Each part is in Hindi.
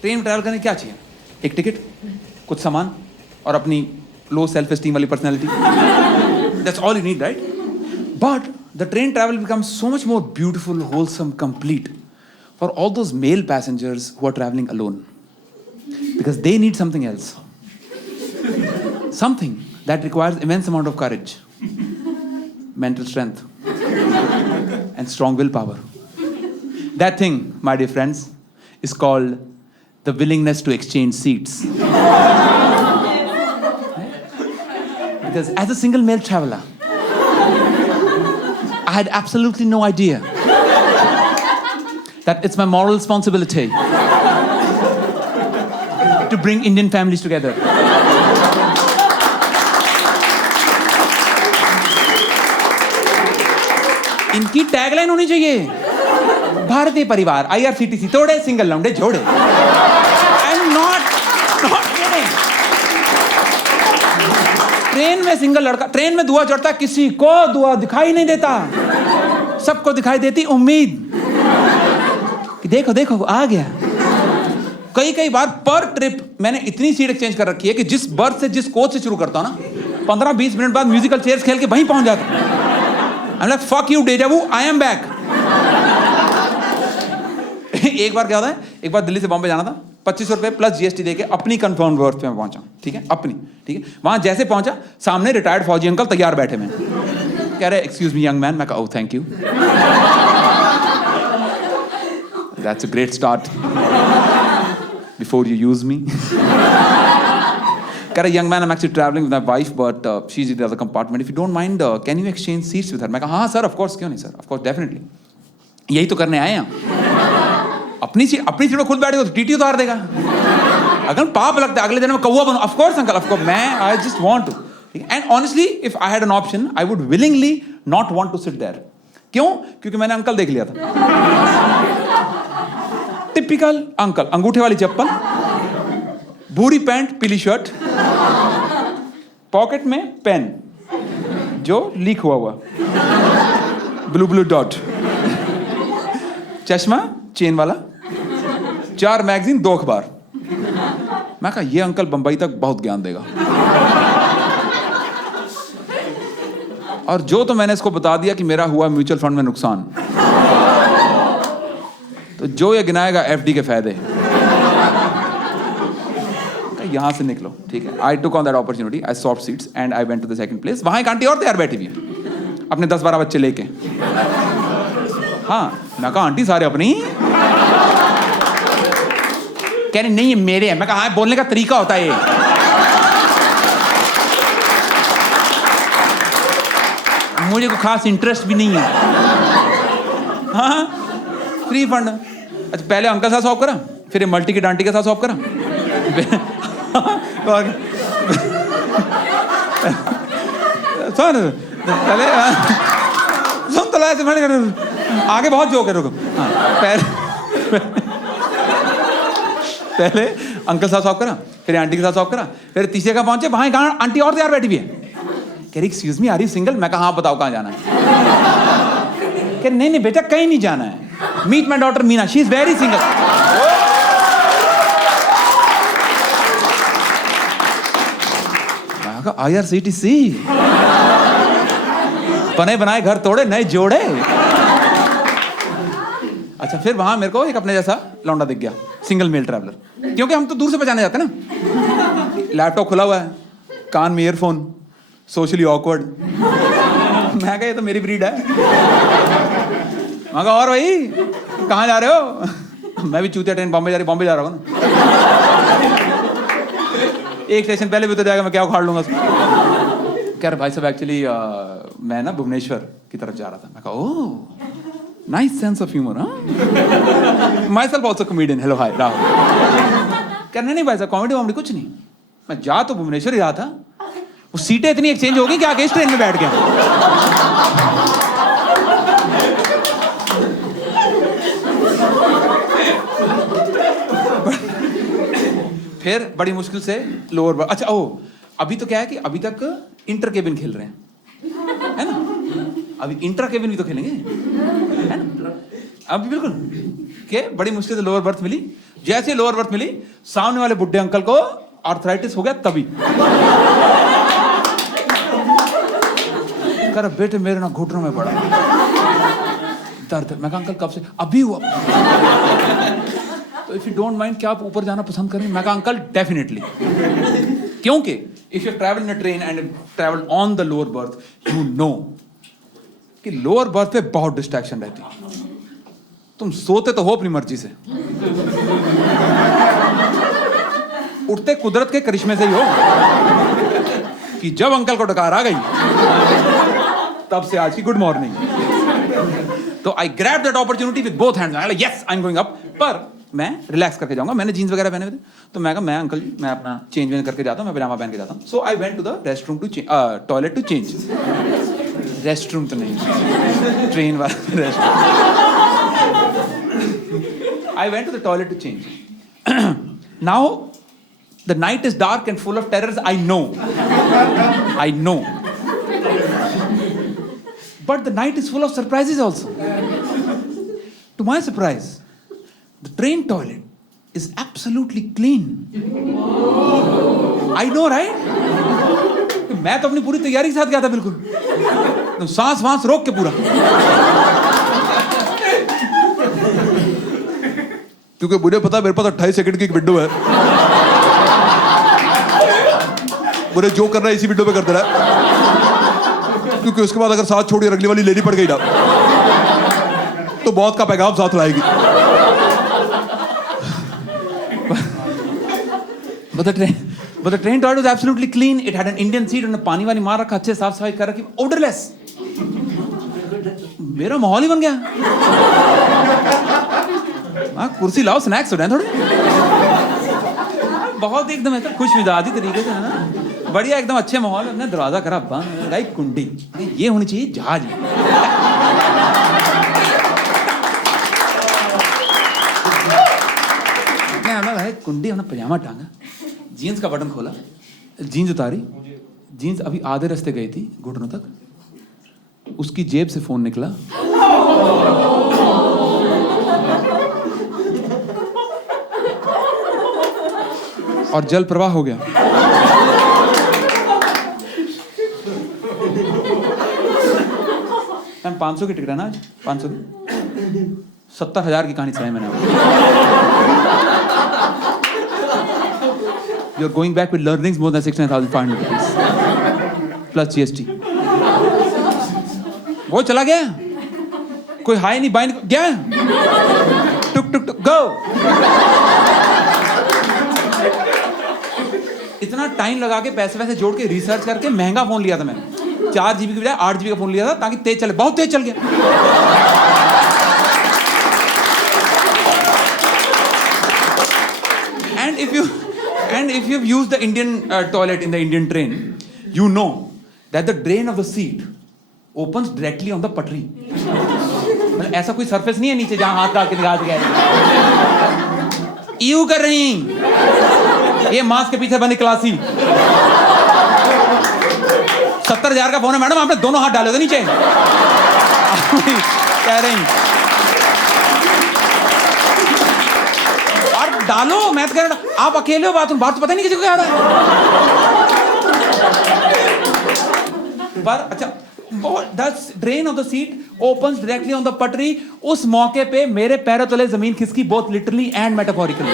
ट्रेन में ट्रैवल करने क्या चाहिए? एक टिकट, कुछ सामान और अपनी लो सेल्फ एस्टीम वाली personality. That's all you need, right? But the train travel becomes so much more beautiful, wholesome, complete for all those male passengers who are traveling alone. Because they need something else. Something that requires immense amount of courage, mental strength, and strong willpower. That thing, my dear friends, is called the willingness to exchange seats. Because as a single male traveler, I had absolutely no idea that it's my moral responsibility to bring Indian families together. इनकी टैगलाइन होनी चाहिए, भारतीय परिवार, IRCTC तोड़े, सिंगल लौंडे जोड़े. I'm not kidding. ट्रेन में सिंगल लड़का, ट्रेन में दुआ चढ़ता, किसी को दुआ दिखाई नहीं देता, सबको दिखाई देती उम्मीद कि देखो देखो आ गया. कई बार पर ट्रिप मैंने इतनी सीट एक्सचेंज कर रखी है कि जिस बर्थ से, जिस कोच से शुरू करता हूं ना, 15-20 मिनट बाद म्यूजिकल चेयर्स खेल के वहीं पहुंच जाता. I'm like, fuck you, deja vu, I am back. एक बार क्या होता है, एक बार दिल्ली से बॉम्बे जाना था, 2500 रुपए प्लस GST देके अपनी कंफर्म बर्थ पे मैं पहुंचा. ठीक है, अपनी. ठीक है, वहां जैसे पहुंचा, सामने रिटायर्ड फौजी अंकल तैयार बैठे में, कह रहे एक्सक्यूज मी यंग मैन. मैं कहा, oh thank you, that's a great start before you use me. कह रहे young man, I'm actually traveling with my wife, but she's in the other compartment. If you don't mind, can you exchange seats with her? मैं कहा हाँ सर, of course, क्यों नहीं सर, of course, definitely. यही तो करने आए हैं. अपनी सीट में खुद बैठे तो TT उतार देगा. अगर पाप लगता है अगले दिन में कौवा बनूं, of course uncle, of course, मैं I just want to. And honestly, if I had an option, I would willingly not want to sit there. क्यों? क्योंकि मैंने अंकल देख लिया था. टिपिकल अंकल, अंगूठे वाली चप्पल, भूरी पैंट, पीली शर्ट, पॉकेट में पेन जो लीक हुआ, ब्लू डॉट, चश्मा चेन वाला, 4 मैगजीन, 2 अखबार. मैं कहा ये अंकल बंबई तक बहुत ज्ञान देगा. और जो तो मैंने इसको बता दिया कि मेरा हुआ म्यूचुअल फंड में नुकसान, तो जो ये गिनाएगा FD के फायदे. यहां से निकलो. ठीक है, I took on that opportunity, I swapped seats and I went to the second place. वहां एक आंटी और तैयार बैठी हुई है अपने 10-12 बच्चे लेके. हाँ, मैं कहा आंटी सारे अपनी? कह रही नहीं ये मेरे हैं. मैं कहा हाँ, बोलने का तरीका होता है ये. मुझे कोई खास इंटरेस्ट भी नहीं है. हाँ, फ्री फंड. अच्छा, पहले अंकल साथ स्वैप करा, फिर मल्टी की आंटी के साथ स्वैप करा. सुन तो ऐसे आगे बहुत जोक है. रुको, पहले अंकल साथ स्वैप करा, फिर आंटी के साथ स्वैप करा, फिर तीसरे का पहुंचे, वहां कहा आंटी और तैयार बैठी हुई है. कह रही excuse me, are you single? मैं कहा हाँ, बताओ कहाँ जाना है. कह रही नहीं बेटा, कहीं नहीं जाना है. Meet my daughter Meena, she is very single. IRCTC बने बनाए घर तोड़े, नए जोड़े. अच्छा, फिर वहां मेरे को एक अपने जैसा लौंडा दिख गया, सिंगल मेल ट्रैवलर. क्योंकि हम तो दूर से पहचाने जाते ना. लैपटॉप खुला हुआ है, कान में ईयरफोन, सोशली ऑकवर्ड. मैं कहा ये तो मेरी ब्रीड है. मैं कहा और भाई कहाँ जा रहे हो? मैं भी चूतिया ट्रेन बॉम्बे जा रहा हूँ ना. एक स्टेशन पहले भी तो जाएगा, मैं क्या उखाड़ लूंगा. कह रहे भाई साहब एक्चुअली मैं ना भुवनेश्वर की तरफ जा रहा था. मैं कहा oh nice sense of humour. My self also comedian. Hello hi Rahul. कहने नहीं भाई साहब कॉमेडी वॉमेडी कुछ नहीं, मैं जा तो भुवनेश्वर ही रहा था. वो सीटें इतनी एक्सचेंज हो गई कि आगे इस ट्रेन में बैठ गया. फिर बड़ी मुश्किल से लोअर बर्थ. अच्छा ओ, अभी तो क्या है कि अभी तक इंटर केबिन खेल रहे हैं, है ना. अभी इंटर केबिन भी तो खेलेंगे, है ना. अभी बिल्कुल के बड़ी मुश्किल से लोअर बर्थ मिली, जैसे लोअर बर्थ मिली, सामने वाले बुड्ढे अंकल को आर्थराइटिस हो गया तभी। कर बेटे मेरे ना घुटनों में पड़ा दर्द। मैं कहा अंकल कब से? अभी हुआ। तो इफ यू डोंट माइंड, क्या आप ऊपर जाना पसंद करें? मैं कहा अंकल डेफिनेटली, क्योंकि if you travel in a train and travel on the lower berth, you know कि लोअर बर्थ पे बहुत डिस्ट्रैक्शन रहती है। तुम सोते तो हो अपनी मर्जी से, उठते कुदरत के करिश्मे से ही हो कि जब अंकल को डकार आ गई तब से आज की गुड मॉर्निंग। तो आई grab that opportunity with both hands, I like yes I am going up, पर मैं रिलैक्स करके जाऊंगा। मैंने जीन्स वगैरह पहने हुए थे, तो मैं कहा मैं अंकल जी मैं अपना चेंज वेंज करके जाता हूँ, मैं पजामा पहन के जाता हूँ। So I went to the restroom to toilet to change. Restroom तो नहीं, ट्रेन वाला rest. I went to the toilet to change. Now the night is dark and full of terrors, I know, but the night is full of surprises also. To my surprise, the train toilet is absolutely clean. I know, right? मैं तो अपनी पूरी तैयारी के साथ गया था, बिल्कुल तो सांस वांस रोक के पूरा, क्योंकि मुझे पता मेरे पास 28 सेकंड की एक विंडो है, मुझे जो करना है इसी विंडो पे कर देना है, क्योंकि उसके बाद अगर साथ छोड़ी अगली वाली लेनी पड़ गई ना तो बहुत का पैगाम साथ लाएगी। But the train toilet was absolutely clean. It had an Indian seat and पानी वानी मार रखा, अच्छे साफ सफाई कर रखी, odorless। मेरा माहौल ही बन गया। हाँ कुर्सी लाओ, स्नैक्स हो रहे हैं थोड़े, बहुत एकदम ऐसा खुश मिजाजी तरीके से है ना, बढ़िया एकदम अच्छे माहौल में। अपने दरवाजा करा बंद, लगाई कुंडी, ये होनी चाहिए जहाज। भाई कुंडी, हमने पजामा टांगा, जीन्स का बटन खोला, जीन्स उतारी, जीन्स अभी आधे रास्ते गई थी घुटनों तक, उसकी जेब से फोन निकला, और जल प्रवाह हो गया। मैम 500 की टिकट है ना आज? 500 की 70,000 की कहानी सुनाई मैंने। You are going back with learnings more than 69,500 rupees plus GST। वो चला गया, कोई हाई नहीं बाई नहीं गया, टुक टुक टुक गो। इतना टाइम लगा के पैसे वैसे जोड़ के रिसर्च करके महंगा फोन लिया था मैंने, 4 GB की बजाय 8 GB का फोन लिया था, ताकि तेज चले, बहुत तेज चल गया। And if you've used the Indian toilet in the Indian train, you know that the drain of the seat opens directly on the पटरी। मतलब ऐसा कोई सरफेस नहीं है नीचे जहां हाथ डाल के निकाल के यूं कर रही, ये मास्क के पीछे बनी क्लासी। 70,000 का फोन है मैडम, आपने दोनों हाथ डाले थे नीचे। कह रही और डालो, मैं तो कह रहा आप अकेले हो बाथरूम, बात तो पता नहीं किसी को क्या आ रहा है। पर अच्छा, the drain of the seat opens directly on the पटरी। उस मौके पे मेरे पैरों तले जमीन खिसकी, both literally and metaphorically।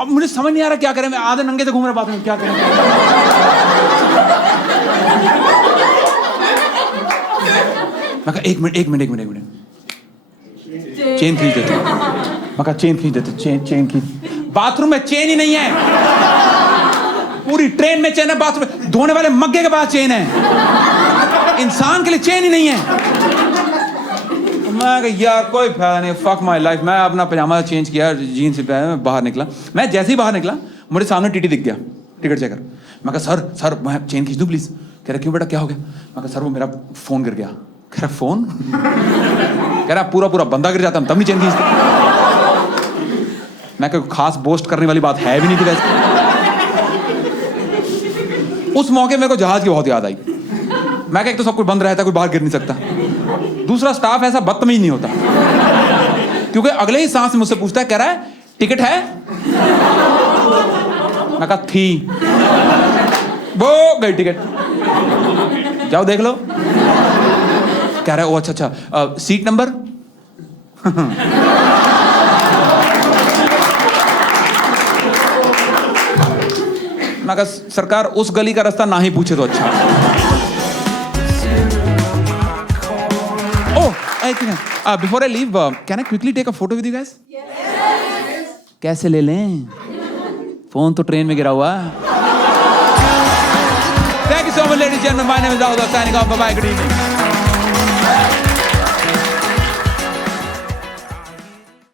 अब मुझे समझ नहीं आ रहा क्या करें, मैं आधे नंगे से घूम रहा बाथरूम, क्या करें। मैं कहा एक मिनट चेन खींच देते, मैं कहा चेन खींच देते, चेन खींच। बाथरूम में चेन ही नहीं है, पूरी ट्रेन में चेन है, बाथरूम में धोने वाले मग्गे के पास चेन है, इंसान के लिए चेन ही नहीं है। मैं कहा यार कोई फायदा नहीं, फक माय लाइफ। मैं अपना पजामा चेंज किया, जीन्स से मैं बाहर निकला। मैं जैसे ही बाहर निकला मुझे सामने टीटी दिख गया, टिकट चेकर। मैं कहा सर मैं चेन खींच दूं प्लीज। कह रहा क्यों बेटा क्या हो गया? मैं कहा सर वो मेरा फोन गिर गया। कह रहा फोन? कह रहा पूरा बंदा गिर जाता, हम तब नहीं चेन खींचते। मैं कोई खास बोस्ट करने वाली बात है भी नहीं थी वैसे। उस मौके मेरे को जहाज की बहुत याद आई। मैं कहा एक तो सब कुछ बंद रहता है, कोई बाहर गिर नहीं सकता, दूसरा स्टाफ ऐसा बदतमीज नहीं होता। क्योंकि अगले ही सांस में मुझसे पूछता है, कह रहा है टिकट है? मैं कहा थी। वो गई टिकट, जाओ देख लो। कह रहा है ओ अच्छा, सीट नंबर? मैं कहा सरकार उस गली का रास्ता ना ही पूछे तो अच्छा। Before I leave, can I quickly take a photo with you guys? कैसे ले लें? फोन तो ट्रेन में गिरा हुआ। Thank you so much, ladies and gentlemen. My name is Rahul. Signing off. Bye bye. Good evening.